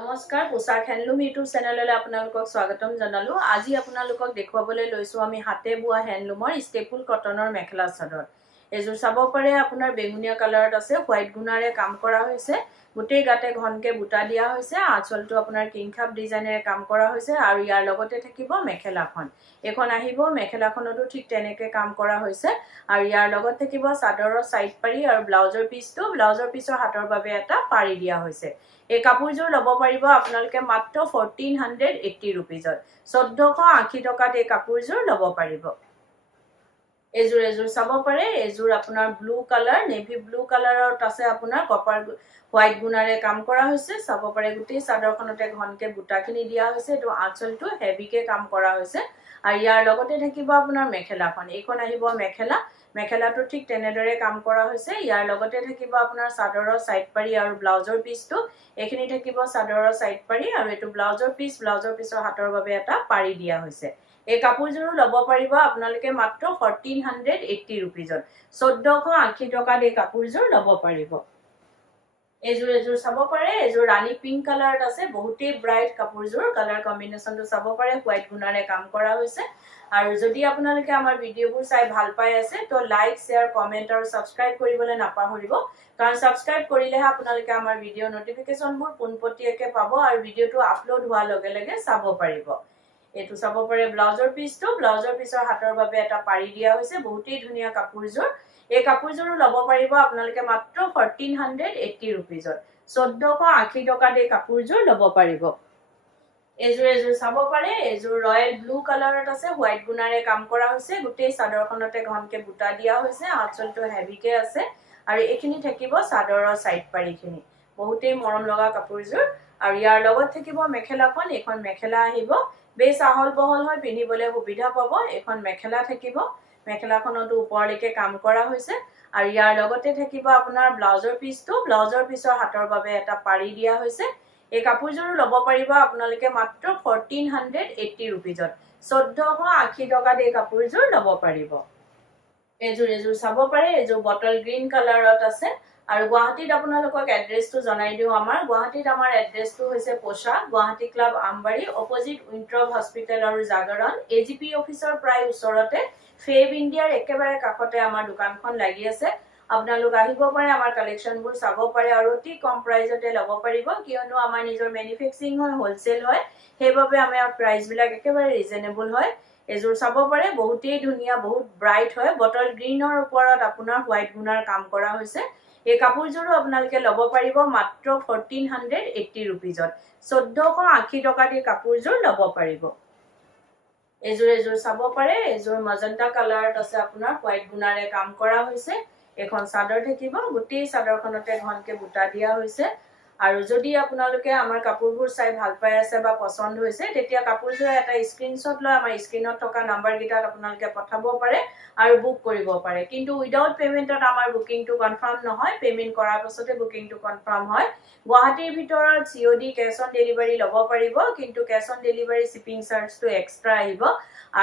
নমস্কাৰ পোছাক handloom YouTube চেনেললৈ আপোনালোকক স্বাগতম জনালো। আজি আপোনালোকক দেখুৱাবলৈ লৈছো আমি হাতে বোৱা হ্যান্ডলুমৰ ষ্টেপুল কটনৰ মেখেলা চাদৰ। এযোৰ চাব পাৰে আপোনাৰ বেগুনিয়া কালাৰত আছে, হোৱাইট গুণাৰে কাম কৰা হৈছে, গোটেই গাতে ঘনকে বুটা দিয়া হৈছে, আঁচলটো আপোনাৰ কিংখাপ ডিজাইনেৰে কাম কৰা হৈছে আৰু ইয়াৰ লগতে থাকিব মেখেলাখন। এখন আহিব মেখেলাখনতো ঠিক তেনেকে কাম কৰা হৈছে আৰু ইয়াৰ লগত থাকিব চাদৰৰ সাইড পাৰি আৰু ব্লাউজৰ পিছৰ হাতৰ বাবে এটা পাৰি দিয়া হৈছে। এই কাপোৰযোৰ লব পাৰিব আপোনালোকে মাত্ৰ 1480 रुपीजত 1480 টকাত এই কাপোৰযোৰ লব পাৰিব। এযোৰ চাব পাৰে, এযোৰ আপোনাৰ ব্লু কালাৰ, নেভি ব্লু কালাৰত আছে, আপোনাৰ কপাৰ হোৱাইট গুণাৰে কাম কৰা হৈছে। চাব পাৰে গোটেই চাদৰখনতে ঘনকে বুটাখিনি দিয়া হৈছে, এটো আঁচলটো হেভিকে কাম কৰা হৈছে আৰু ইয়াৰ লগতে থাকিব আপোনাৰ মেখেলাখন। এইখন আহিব মেখেলাটো ঠিক তেনেদৰে কাম কৰা হৈছে। ইয়াৰ লগতে থাকিব আপোনাৰ চাদৰৰ সাইড পাৰি আৰু ব্লাউজৰ পিছটো, এইখিনি থাকিব চাদৰৰ সাইড পাৰি আৰু এটো ব্লাউজৰ পিছৰ হাতৰ বাবে এটা পাৰি দিয়া হৈছে। এই কাপোৰযোৰ লব পাৰিব আপোনালোকে মাত্ৰ 1480 रुपीजত 1480 টকাত এই কাপোৰযোৰ লব পাৰিব। এযোৰ চাব পাৰে, এযোৰ ৰাণী পিংক কালাৰত আছে, বহুতেই ব্ৰাইট কাপোৰযোৰ। কালাৰ কম্বিনেশনটো চাব পাৰে, হোৱাইট গুণাৰে কাম কৰা হৈছে আৰু যদি আপোনালোকে আমাৰ ভিডিঅ'বোৰ চাই ভাল পাই আছে তো লাইক, শেয়াৰ, কমেন্ট আৰু সাবস্ক্ৰাইব কৰিবলৈ নাপাহৰিব, কাৰণ সাবস্ক্ৰাইব কৰিলেহে আপোনালোকে আমাৰ ভিডিঅ' নটিফিকেশনবোৰ পোনপটীয়াকৈ পাব আৰু ভিডিঅ'টো আপলোড হোৱাৰ লগে লগে চাব পাৰিব। এটো চাব পাৰে ব্লাউজৰ পিছৰ হাতৰ বাবে এটা পাৰি দিয়া হৈছে, বহুতেই ধুনীয়া কাপোৰযোৰ। এই কাপোৰযোৰ লব পাৰিব আপোনালোকে মাত্ৰ 1480 रुपीजত 1480 টকাত এই কাপোৰযোৰ লব পাৰিব। এযোৰ চাব পাৰে, এযোৰ ৰয়েল ব্লু কালাৰত আছে, হোৱাইট গুণাৰে কাম কৰা হৈছে, গোটেই চাদৰখনতে ঘনকে বুটা দিয়া হৈছে, আঁচলটো হেভিকে আছে আৰু এইখিনি থাকিব চাদৰৰ সাইড পাৰিখিনি। বহুতেই মৰম লগা কাপোৰযোৰ আৰু ইয়াৰ লগত থাকিব মেখেলাখন। এখন মেখেলা আহিব, বেছ আহল বহল হয়, পিন্ধিবলৈ সুবিধা পাব। এখন মেখেলা থাকিব, মেখেলাখনতো ওপৰলৈকে কাম কৰা হৈছে আৰু ইয়াৰ লগতে থাকিব আপোনাৰ ব্লাউজৰ পিছৰ হাতৰ বাবে এটা পাৰি দিয়া হৈছে। এই কাপোৰযোৰ লব পাৰিব আপোনালোকে মাত্ৰ 1480 रुपीजত 1480 টকাত এই কাপোৰযোৰ লব পাৰিব। এযোৰ চাব পাৰে, এযোৰ বটল গ্ৰীণ কালাৰত আছে আৰু গুৱাহাটীত আপোনালোকক এড্ৰেছটো জনাই দিও। আমাৰ গুৱাহাটীত আমাৰ এড্ৰেছটো হৈছে Poshak, Guwahati club Ambari, opposite Winthrop hospital আৰু জাগৰণ, এজিপি অফিচৰ প্ৰায় ওচৰতে, ফেব ইণ্ডিয়াৰ একেবাৰে কাষতে আমাৰ দোকানখন লাগি আছে। আপোনালোক আহিব পাৰে, আমাৰ কালেকশনবোৰ চাব পাৰে আৰু অতি কম প্ৰাইজতে লব পাৰিব, কিয়নো আমাৰ নিজৰ ম্যানুফ্যাকচাৰিং হয়, হোলসেল হয়, সেইবাবে আমাৰ প্ৰাইস বিলাক একেবাৰে ৰিজনেবল হয়। এযোৰ চাব পাৰে, বহুতেই ধুনীয়া, বহুত ব্ৰাইট হয়, বটল গ্ৰীনৰ ওপৰত আপোনাৰ হোৱাইট গুণাৰ কাম কৰা হৈছে। এই কাপোৰযোৰো আপোনালোকে লব পাৰিব মাত্ৰ 1480 रुपीजত 1480 টকাত এই কাপোৰযোৰ লব পাৰিব। এযোৰ চাব পাৰে, এযোৰ মজেন্টা কালাৰত আছে, আপোনাৰ হোৱাইট গুণাৰে কাম কৰা হৈছে। এখন চাদৰ থাকিব, গোটেই চাদৰখনতে ঘনকে বুটা দিয়া হৈছে আৰু যদি আপোনালোকে আমাৰ কাপোৰবোৰ চাই ভাল পাই আছে বা পছন্দ হৈছে, তেতিয়া কাপোৰযোৰ এটা স্ক্ৰিনশ্বট লৈ আমাৰ স্ক্ৰিনত থকা নাম্বাৰ কেইটাত আপোনালোকে পঠাব পাৰে আৰু বুক কৰিব পাৰে। কিন্তু উইদাউট পেমেন্টত আমাৰ বুকিংটো কনফাৰ্ম নহয়, পেমেন্ট কৰাৰ পাছতে বুকিংটো কনফাৰ্ম হয়। গুৱাহাটীৰ ভিতৰত COD কেশ অন ডেলিভাৰী লব পাৰিব, কিন্তু কেশ অন ডেলিভাৰী শিপিং চাৰ্জটো এক্সট্ৰা আহিব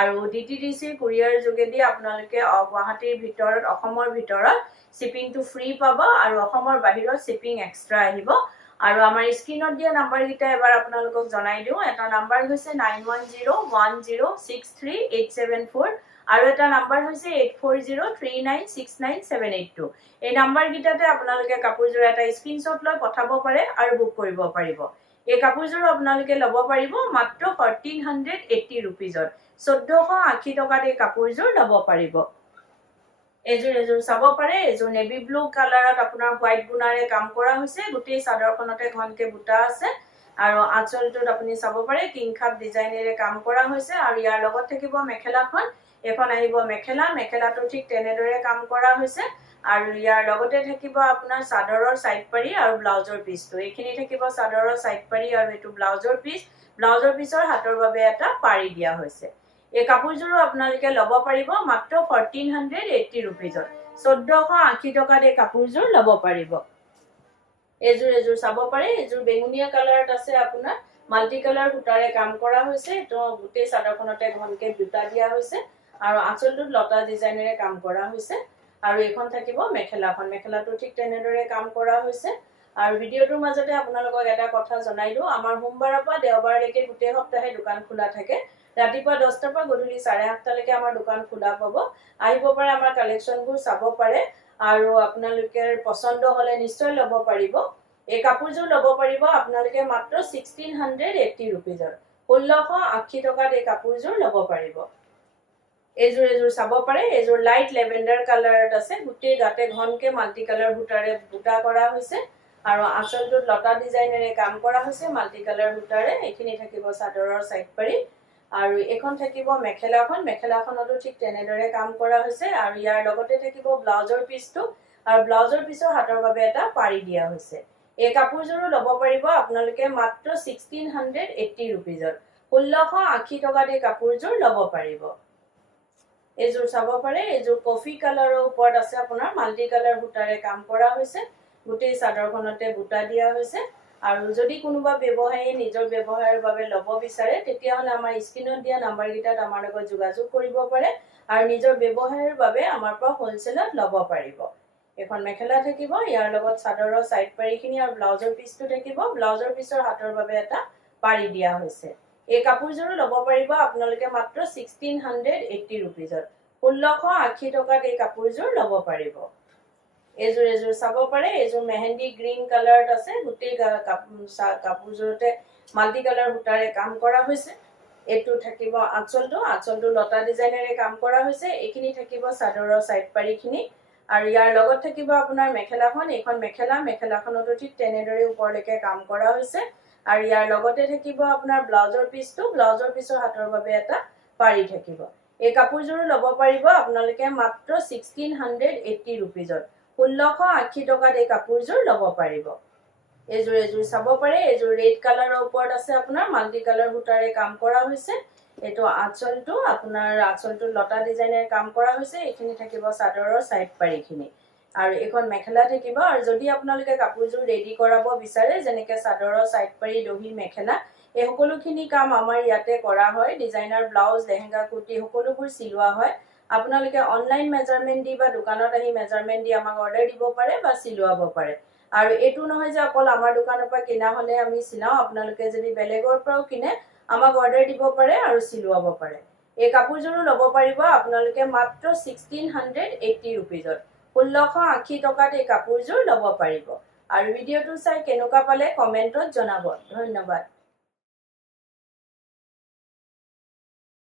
আৰু DTDC কুৰিয়াৰ যোগেদি আপোনালোকে গুৱাহাটীৰ ভিতৰত, অসমৰ ভিতৰত শিপিংটো ফ্ৰী পাব আৰু অসমৰ বাহিৰত শিপিং এক্সট্ৰা আহিব। আৰু আমাৰ স্ক্ৰিনত দিয়া নাম্বাৰ কেইটা এবাৰ আপোনালোকক জনাই দিও। এটা নাম্বাৰ হৈছে 9101063874 আৰু এটা নাম্বাৰ হৈছে 8403969782। এই নাম্বাৰ কেইটাতে আপোনালোকে কাপোৰযোৰ এটা স্ক্ৰিনশ্বট লৈ পঠাব পাৰে আৰু বুক কৰিব পাৰিব। এই কাপোৰযোৰ আপোনালোকে লব পাৰিব মাত্ৰ 1480 रुपीजত 1480 টকাত এই কাপোৰযোৰ লব পাৰিব। এযোৰ চাব পাৰে, এযোৰ নেভি ব্লু কালাৰত আপোনাৰ হোৱাইট গুণাৰে কাম কৰা হৈছে, গোটেই চাদৰখনতে ঘনকে বুটা আছে আৰু আঁচলটোত আপুনি চাব পাৰে কিংখাপ ডিজাইনেৰে কাম কৰা হৈছে আৰু ইয়াৰ লগত থাকিব মেখেলাখন। এখন আহিব মেখেলাটো ঠিক তেনেদৰে কাম কৰা হৈছে আৰু ইয়াৰ লগতে থাকিব আপোনাৰ চাদৰৰ সাইড পাৰি আৰু ব্লাউজৰ পিছটো, এইখিনি থাকিব চাদৰৰ সাইড পাৰি আৰু এটো ব্লাউজৰ পিছৰ হাতৰ বাবে এটা পাৰি দিয়া হৈছে। এই কাপোৰযোৰো আপোনালোকে লব পাৰিব মাত্ৰ 1480 रुपीजত 1480 টকাত এই কাপোৰযোৰ লব পাৰিব। এযোৰ চাব পাৰে, এযোৰ বেগুনিয়া কালাৰত আছে, আপোনাৰ মাল্টি কালাৰ সূতাৰে কাম কৰা হৈছে, তো গোটেই চাদৰখনতে ঘনকে বুটা দিয়া হৈছে আৰু আঁচলটোত লতা ডিজাইনেৰে কাম কৰা হৈছে আৰু এখন থাকিব মেখেলাটো ঠিক তেনেদৰে কাম কৰা হৈছে আৰু ভিডিওটোৰ মাজতে আপোনালোকক এটা কথা জনাই দিও আমাৰ সোমবাৰৰ পৰা দেওবাৰলৈকে গোটেই সপ্তাহে দোকান খোলা থাকে ৰাতিপুৱা 10টাৰ পৰা গধূলি 8:30 লৈকে আমাৰ দোকান খোলা পাব আহিব পাৰে আমাৰ কালেকচনবোৰ চাব পাৰে আৰু আপোনালোকে পছন্দ হলে নিশ্চয় লব পাৰিব এই কাপোৰযোৰ লব পাৰিব আপোনালোকে মাত্ৰ 1680 रुपीजৰ 1680 টকাত এই কাপোৰযোৰ লব পাৰিব এজোৰ চাব পাৰে এজোৰ লাইট লেভেন্ডাৰ কালাৰত আছে গুটেই গাতে ঘনকে মাল্টি কালাৰ বুটাৰে বুটা কৰা হৈছে আৰু আঁচলটোত লতা ডিজাইনেৰে কাম কৰা হৈছে মাল্টি কালাৰ বুটাৰে এখিনি থাকিব চাদৰৰ সাইড পাৰি আৰু এখন থাকিব মেখেলাখনতো ঠিক তেনেদৰে কাম কৰা হৈছে আৰু ইয়াৰ লগতে থাকিব ব্লাউজৰ পিছটো আৰু ব্লাউজৰ পিছৰ হাতৰ বাবে এটা পাৰি দিয়া হৈছে এই কাপোৰযোৰো লব পাৰিব আপোনালোকে মাত্ৰ 1680 रुपीजৰ 1680 টকাত এই কাপোৰযোৰ লব পাৰিব এজোৰ চাব পাৰে এজোৰ কফি কালাৰৰ ওপৰত আছে আপোনাৰ মাল্টি কালাৰ বুটাৰে কাম কৰা হৈছে গুটেই চাদৰখনতে বুটা দিয়া হৈছে আৰু যদি কোনোবা ব্যৱসায়ী নিজৰ ব্যৱহাৰৰ বাবে লব বিচাৰে তেতিয়া হলে আমাৰ স্ক্ৰিনত দিয়া নম্বৰ গিটাত আমাৰ লগত যোগাযোগ কৰিব পাৰে আৰু নিজৰ ব্যৱহাৰৰ বাবে আমাৰ পৰা হোলসেলত লব পাৰিব এখন মেখেলা থাকিব ইয়াৰ লগত চাদৰৰ সাইড পাৰিখিনি আৰু ব্লাউজৰ পিছটো থাকিব ব্লাউজৰ পিছৰ হাতৰ বাবে এটা পাৰি দিয়া হৈছে এই কাপোৰযোৰ লব পাৰিব আপোনালোকে মাত্ৰ 1680 रुपीजৰ 1680 টকাত এই কাপোৰযোৰ লব পাৰিব এজোৰ চাব পাৰে এজোৰ মেহেন্দি গ্ৰীন কালাৰত আছে গুটেই কাপোৰযোৰতে মাল্টি কালাৰ বুটাৰে কাম কৰা হৈছে এটো থাকিব আঁচলটো লতা ডিজাইনেৰে কাম কৰা হৈছে এখিনি থাকিব চাদৰৰ সাইড পাৰিখিনি আৰু ইয়াৰ লগত থাকিব আপোনাৰ মেখেলাখন এখন মেখেলাখনতো ঠিক তেনেদৰে ওপৰলৈকে কাম কৰা হৈছে আৰু ইয়াৰ লগতে থাকিব আপোনাৰ ব্লাউজৰ পিছৰ হাতৰ বাবে এটা পাৰি থাকিব এই কাপোৰযোৰ লব পাৰিব আপোনালোকে মাত্ৰ 1680 रुपीजৰ 1680 টকাত এই কাপোৰযোৰ লব পাৰিব এজোৰ চাব পাৰে এজোৰ ৰেড কালাৰৰ ওপৰত আছে আপোনাৰ মাল্টি কালাৰ বুটাৰে কাম কৰা হৈছে এটো আঁচলটো লতা ডিজাইনেৰে কাম কৰা হৈছে এখিনি থাকিব চাদৰৰ সাইড পাৰিখিনি আৰু এখন মেখেলা থাকিব আৰু যদি আপোনালোকে কাপোৰযোৰ ৰেডি কৰাব বিচাৰে যেনেকে চাদৰৰ সাইড পাৰি দহি মেখেলা এই সকলোখিনি কাম আমাৰ ইয়াতে কৰা হয় ডিজাইনাৰ ব্লাউজ লেহেঙ্গা কুৰ্তি সকলোবোৰ সিলোৱা হয় আপোনালোকে অনলাইন মেজাৰমেন্ট দি বা দোকানত আহি মেজাৰমেন্ট দি আমাক অৰ্ডাৰ দিব পাৰে বা সিলোৱাব পাৰে আৰু এটো নহয় যে অকল আমাৰ দোকানৰ পৰা কিনা হলে আমি সিলাও আপোনালোকে যদি বেলেগৰ পৰাও কিনে আমাক অৰ্ডাৰ দিব পাৰে আৰু সিলোৱাব পাৰে এই কাপোৰযোৰো লব পাৰিব আপোনালোকে মাত্ৰ 1680 रुपीजৰ 1680 টকাত এই কাপোৰযোৰ লব পাৰিব আৰু ভিডিওটো চাই কেনেকুৱা পালে কমেন্টত জনাব ধন্যবাদ